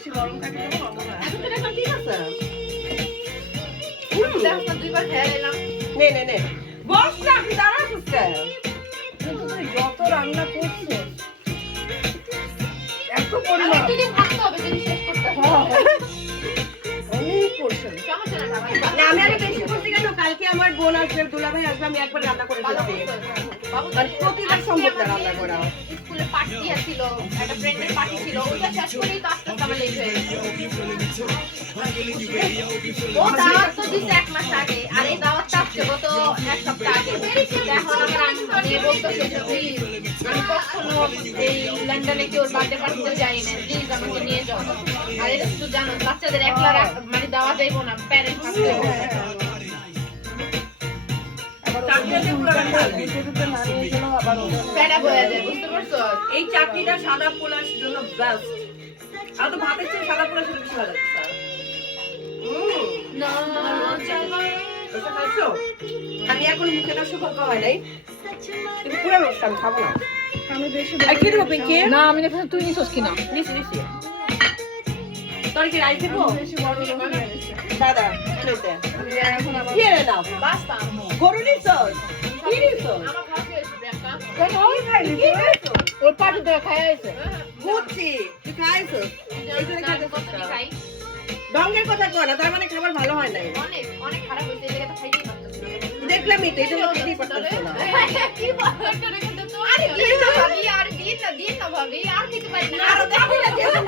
বেশি গরম থাকে তো হবে না। এখন তো ঠিক আছে। দেখো দুইবার খেয়ে নিলাম। নে বস না, আপনি দাঁড়াচ্ছিস কেন? কিন্তু তুই যত রান্না করছিস এত আর পরিমাণ একটু দিন থাকতে হবে যদি শেষ করতে হ্যাঁ, হবে। অনেক পোর্শন। সমস্যা না ভাই। না আমি আরো বেশি করতে গেল, কালকে আমার বোন আসবে, দুলাভাই আসবে, আমি একবার রান্না করে ভালো দিচ্ছি। করছো। বাবু আর প্রতিবার সম্ভব না রান্না করা। স্কুলে পার্টি ছিল, একটা ফ্রেন্ডের পার্টি ছিল, ওইটা শেষ করেই তো আস্তে আস্তে আমার লেট হয়ে গেছে। ও দাওয়াত তো দিছে 1 মাস আগে, আর এই দাওয়াতটা আসছে গত 1 সপ্তাহ আগে। এখন আমার আন্টি বলতেছে যে প্লিজ আমি কখনো এই লন্ডনে কেউ বার্থডে পার্টিতে যাই না, প্লিজ আমাকে নিয়ে যাও। আর এটা তো জানো বাচ্চাদের একলা মানে দেওয়া যাইবো না, প্যারেন্টস থাকতে হবে। চাকরিতে পুরো রান্না হবে। বিদ্যুতে না নিয়ে গেলেও আবার ওদের প্যারা বয়ে যায়, বুঝতে পারছো? এই চাকরিটা সাদা পোলার জন্য বেস্ট। আর তো ভাতের চেয়ে সাদা পোলা সেটা বেশি ভালো লাগছে। না চলো ওটা খাইছো? আমি এখন মুখে না সৌভাগ্য হয় নাই। কিন্তু পুরো রোস্ট আমি খাবো না। আমি বেশি আর কি দেবো পিঙ্কি? না আমি দেখলাম তুই নিছস কিনা নিছি। তোর কি রাইস দেবো? বেশি বড় হয়ে গেছে। দাদা, খেতে। এখন আবার কি এনে দাও? বাস্তা গরু নিছস? কি নিছস? আমার খাওয়া হয়েছে প্রিয়াঙ্কা। কি খাইলি? কি খাইছস? ওর পার্টি থেকে খাই আইছে বুঝছি। তুই খাইছস? এইখানে গান খাইছস কতটি না? খাই? ডঙ্গের কথা কয় না, তার মানে খাবার ভালো হয় নাই। অনেক অনেক খারাপ হয়েছে, এই জায়গাটা খাইতেই পারতেছি না। দেখলামই তো, এটা তো খেতেই পারতেছ না। কি বলো? এটা রেখে দাও তো। আরে দিন না ভাবি, আর দিন না ভাবি, আর খেতে পারি না। আরো দেখো না, যেরকম